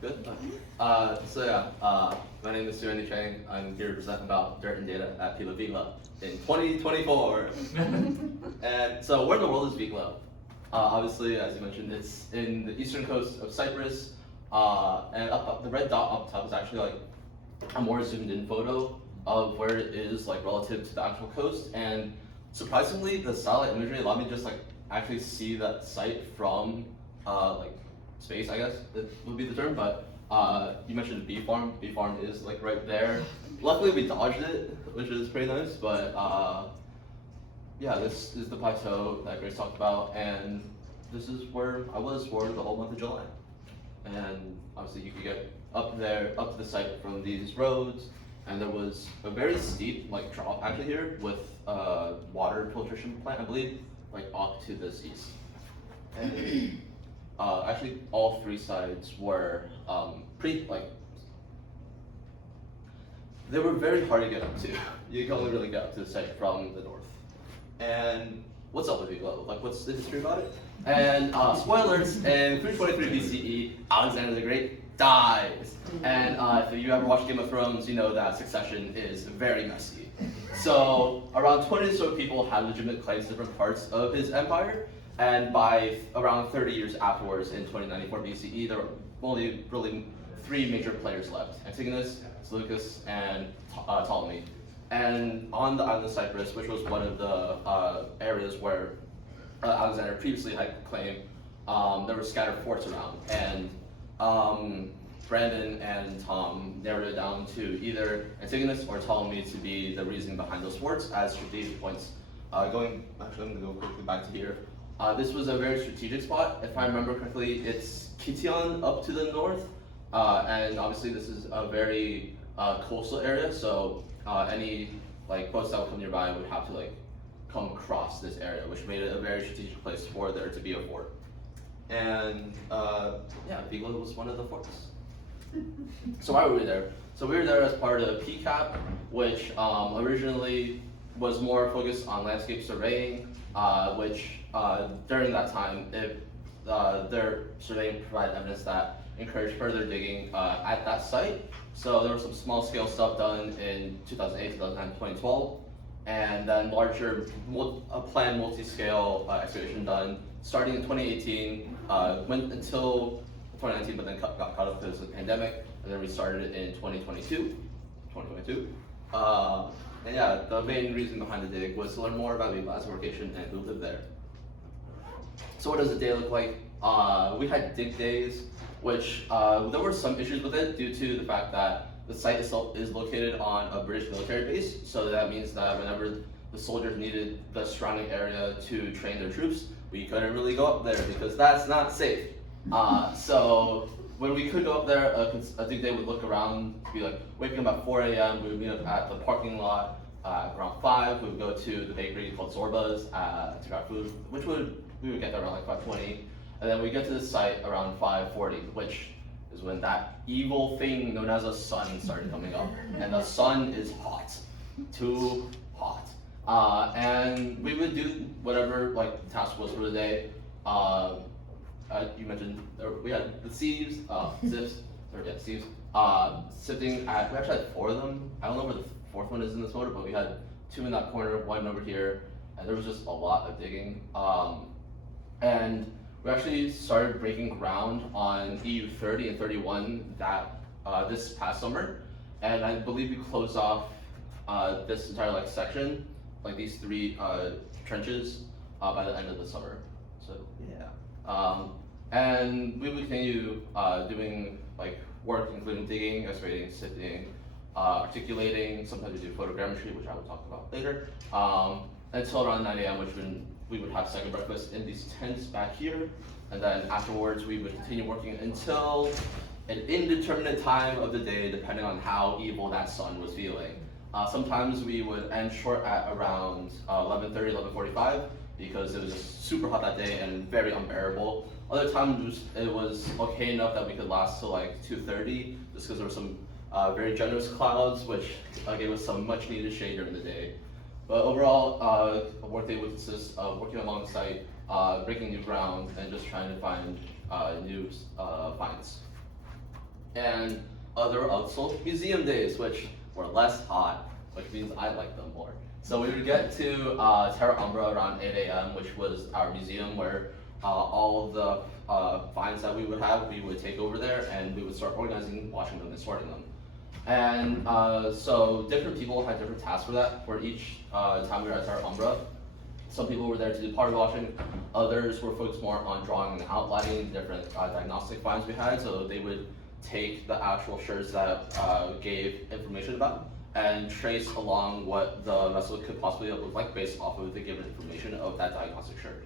Good. My name is Cheng. I'm here to present about dirt and data at Pila Vila in 2024. And so, where in the world is Vila? Obviously, as you mentioned, it's in the eastern coast of Cyprus. And up, the red dot up top is actually like a more zoomed in photo of where it is like relative to the actual coast. And surprisingly, the satellite imagery allowed me to just like actually see that site from like space, I guess that would be the term. But you mentioned bee farm. Bee farm is like right there. Luckily, we dodged it, which is pretty nice. But yeah, this is the plateau that Grace talked about, and this is where I was for the whole month of July. And obviously, you could get up there, up to the site from these roads, and there was a very steep like drop actually here with water filtration plant, I believe, like off to this east. And actually, all three sides were pretty like they were very hard to get up to. You can only really get up to the site from the north. And what's up with Iglo? Like, what's the history about it? And spoilers, in 323 BCE, Alexander the Great dies. And if you ever watched Game of Thrones, you know that succession is very messy. So around 20 or so people had legitimate claims to different parts of his empire. And by around 30 years afterwards, in 2094 BCE, there were only really three major players left: Antigonus, Seleucus, and Ptolemy. And on the island of Cyprus, which was one of the areas where Alexander previously had claimed, there were scattered forts around. And Brandon and Tom narrowed it down to either Antigonus or Ptolemy to be the reason behind those forts as strategic points. I'm going to go quickly back to here. This was a very strategic spot. If I remember correctly, it's Kition up to the north. And obviously this is a very coastal area, so any like boats that would come nearby would have to like come across this area, which made it a very strategic place for there to be a fort. And yeah, Vigla was one of the forts. So why were we there? So we were there as part of PCAP, which originally was more focused on landscape surveying, which during that time, their surveying provided evidence that encouraged further digging at that site. So there was some small scale stuff done in 2008, 2009, 2012, and then larger planned multi-scale excavation done starting in 2018, went until 2019, but then got caught up because of the pandemic, and then we started it in 2022. And yeah, the main reason behind the dig was to learn more about Viva as a location and who lived there. So what does the day look like? We had dig days, which there were some issues with it due to the fact that the site itself is located on a British military base. So that means that whenever the soldiers needed the surrounding area to train their troops, we couldn't really go up there because that's not safe. So when we could go up there, a dig day would look around to be like waking up at 4 a.m. We would meet up at the parking lot around 5. We would go to the bakery called Zorba's to grab food, which we would get there around like 5:20. And then we get to the site around 5:40, which is when that evil thing known as a sun started coming up. And the sun is hot, too hot. And we would do whatever like the task was for the day. You mentioned we had the sieves, sieves, sitting at, we actually had 4 of them. I don't know where the 4th one is in this photo, but we had 2 in that corner, 1 over here, and there was just a lot of digging. And we actually started breaking ground on EU 30 and 31 that this past summer, and I believe we closed off this entire like section, like these 3 trenches, by the end of the summer. So yeah, and we would continue doing like work, including digging, excavating, sifting, articulating. Sometimes we do photogrammetry, which I will talk about later. Until around 9 a.m., which when we would have second breakfast in these tents back here, and then afterwards we would continue working until an indeterminate time of the day, depending on how evil that sun was feeling. Sometimes we would end short at around 11:30, 11:45, because it was just super hot that day and very unbearable. Other times it was okay enough that we could last till like 2:30, just because there were some very generous clouds, which gave us some much needed shade during the day. But overall, a workday would consist of working along the site, breaking new ground, and just trying to find new finds. And other also museum days, which were less hot, which means I liked them more. So we would get to Terra Umbra around 8 a.m., which was our museum where all of the finds that we would have, we would take over there and we would start organizing, washing them, and sorting them. And so different people had different tasks for that. For each time we were at Terra Umbra, some people were there to do party washing, others were focused more on drawing and outlining different diagnostic finds we had, so they would take the actual shards that gave information about and trace along what the vessel could possibly look like based off of the given information of that diagnostic shard.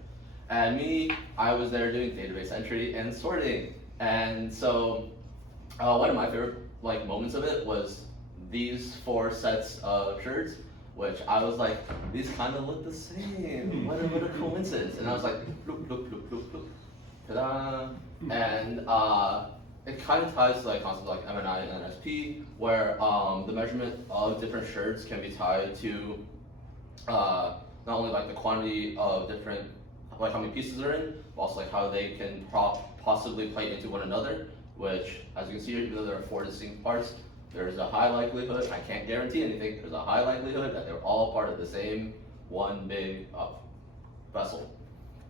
And me, I was there doing database entry and sorting. And so one of my favorite moments of it was these 4 sets of shards, which I was like, these kind of look the same. What a coincidence. And I was like, bloop, bloop, bloop, bloop, bloop. Ta-da. And it kind of ties to concepts like MNI and NSP, where the measurement of different shards can be tied to not only the quantity of different, how many pieces are in, but also how they can possibly play into one another, which, as you can see here, even though there are 4 distinct parts, there's a high likelihood, I can't guarantee anything, there's a high likelihood that they're all part of the same one big vessel.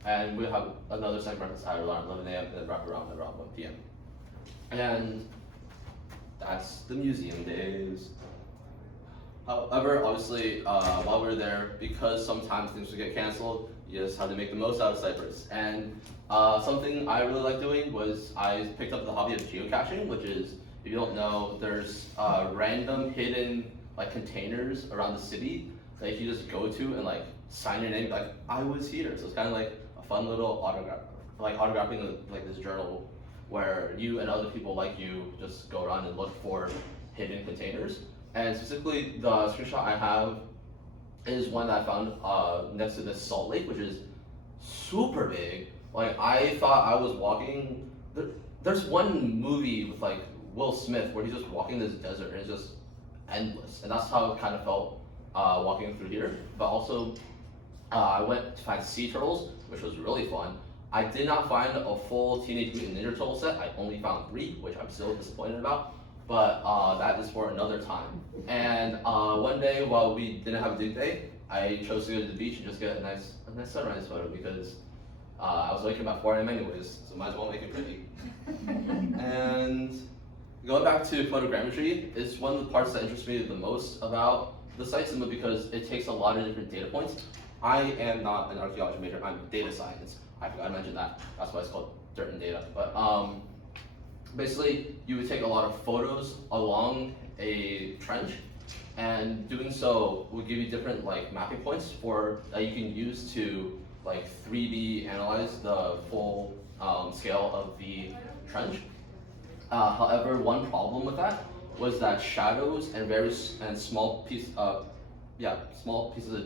And we have another second breakfast at around 11 a.m. and then wrap around 1 p.m. And that's the museum days. However, obviously, while we were there, because sometimes things would get canceled, you just had to make the most out of Cyprus. And something I really liked doing was I picked up the hobby of geocaching, which is, if you don't know, there's random hidden containers around the city that you can just go to and sign your name, I was here. So it's kind of like a fun little autograph, autographing this journal where you and other people like you just go around and look for hidden containers. And specifically, the screenshot I have is one that I found next to this salt lake, which is super big. I thought I was walking. There's one movie with Will Smith where he's just walking this desert and it's just endless, and that's how it kind of felt walking through here. But also, I went to find sea turtles, which was really fun. I did not find a full Teenage Mutant Ninja Turtle set. I only found 3, which I'm still disappointed about. But that is for another time. And one day, while we didn't have a dig day, I chose to go to the beach and just get a nice sunrise photo because I was waking up at 4 a.m. anyways, so might as well make it pretty. And going back to photogrammetry, it's one of the parts that interests me the most about the site simply because it takes a lot of different data points. I am not an archaeology major, I'm data science. I forgot to mention that. That's why it's called dirt and data. But basically, you would take a lot of photos along a trench, and doing so will give you different mapping points that you can use to 3D analyze the full scale of the trench. However, one problem with that was that shadows and small pieces of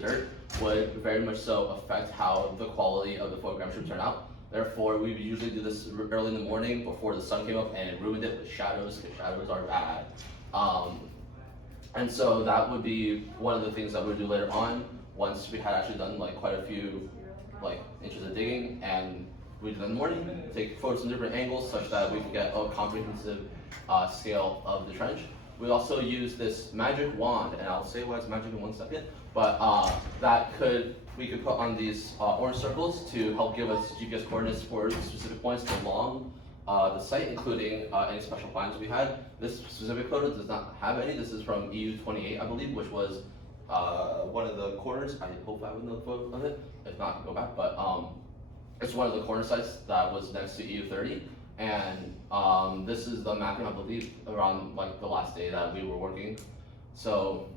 dirt would very much so affect how the quality of the photogrammetry would turn out. Therefore, we would usually do this early in the morning before the sun came up, and it ruined it with shadows, because shadows are bad. And so that would be one of the things that we would do later on, once we had actually done quite a few inches of digging, and we do that in the morning, take photos from different angles such that we could get a comprehensive scale of the trench. We also use this magic wand, and I'll say why it's magic in 1 second, but we could put on these orange circles to help give us GPS coordinates for specific points along the site, including any special finds we had. This specific photo does not have any. This is from EU 28, I believe, which was one of the corners. I hope I would know the photo of it. If not, I can go back. But it's one of the corner sites that was next to EU 30. And this is the mapping, I believe, around the last day that we were working. So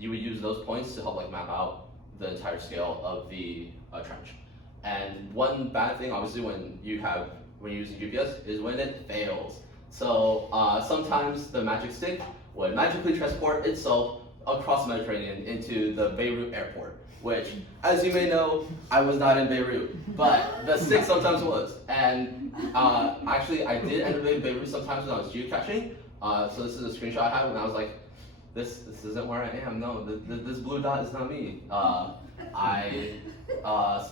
you would use those points to help map out the entire scale of the trench. And one bad thing, obviously, when you're using GPS is when it fails. So sometimes the magic stick would magically transport itself across the Mediterranean into the Beirut airport, which, as you may know, I was not in Beirut, but the stick sometimes was. And actually, I did end up in Beirut sometimes when I was geocaching. So this is a screenshot I had when I was like, this isn't where I am. No, this blue dot is not me.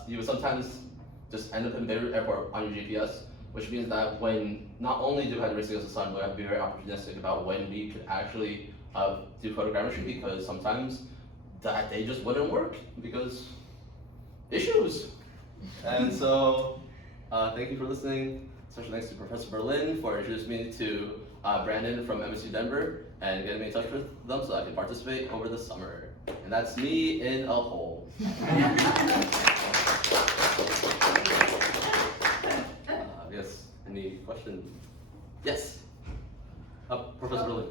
You would sometimes just end up in Beirut airport on your GPS which means that when not only do we have to race against the sun, but we have to be very opportunistic about when we could actually do photogrammetry, because sometimes that day just wouldn't work because issues. And so, thank you for listening. Special thanks to Professor Berlin for introducing me to Brandon from MSU Denver and getting me in touch with them so I can participate over the summer. And that's me in a hole. Yes, any questions? Yes. Professor Berlin.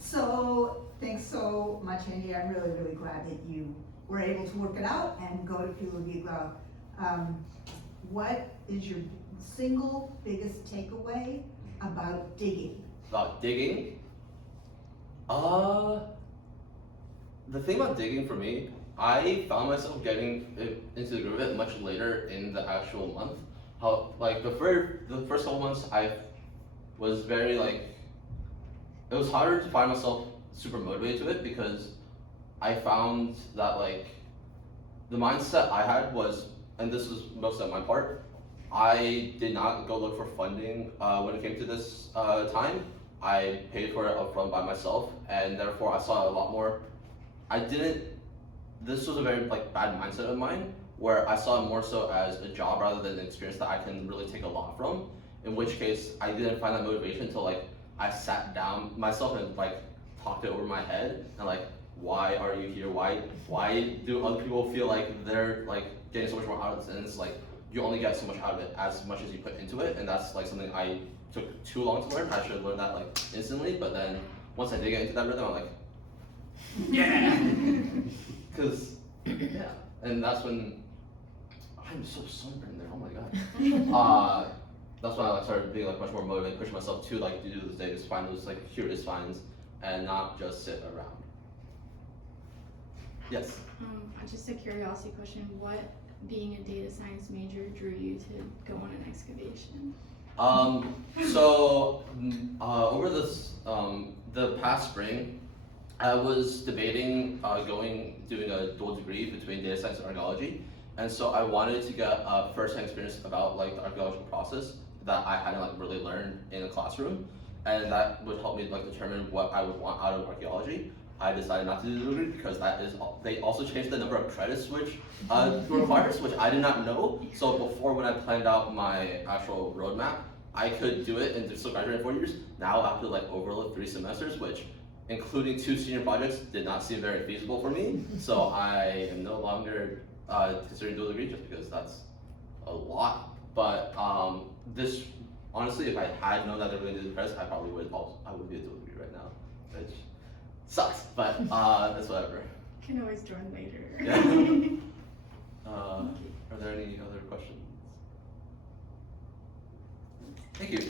So, thanks so much, Andy. I'm really, really glad that you were able to work it out and go to Pula. What is your single biggest takeaway about digging? About digging? The thing about digging for me, I found myself getting into the groove of it much later in the actual month. How, like, the first couple months, I was very, like, it was harder to find myself super motivated to it because I found that, like, the mindset I had was, and this was most of my part, I did not go look for funding when it came to this time. I paid for it upfront by myself, and therefore I saw a lot more. This was a very like bad mindset of mine, where I saw it more so as a job rather than an experience that I can really take a lot from. In which case, I didn't find that motivation until like I sat down myself and like talked it over my head and like, why are you here? Why do other people feel like they're like getting so much more out of this? And it's like you only get so much out of it as much as you put into it, and that's like something I took too long to learn. I should have learned that like instantly, but then once I did get into that rhythm, I'm like, yeah, because yeah, and that's when I'm so sunburned there. Oh my god. That's when I like started being like much more motivated, pushing myself to like do those things, find those like curious finds, and not just sit around. Yes. Just a curiosity question. What, being a data science major, drew you to go on an excavation? Over this the past spring, I was debating doing a dual degree between data science and archaeology, and so I wanted to get a first-hand experience about like the archaeological process that I hadn't like really learned in a classroom, and that would help me like determine what I would want out of archaeology. I decided not to do the degree because they also changed the number of credits which requires, which I did not know. So before, when I planned out my actual roadmap, I could do it and still graduate in 4 years. Now I have to like overload 3 semesters, which including 2 senior projects did not seem very feasible for me. So I am no longer considering dual degree just because that's a lot. But this honestly, if I had known that they were going to do the credits, I probably would be a dual degree right now, which sucks, but that's whatever. Can always join later. Yeah. Are there any other questions? Thank you.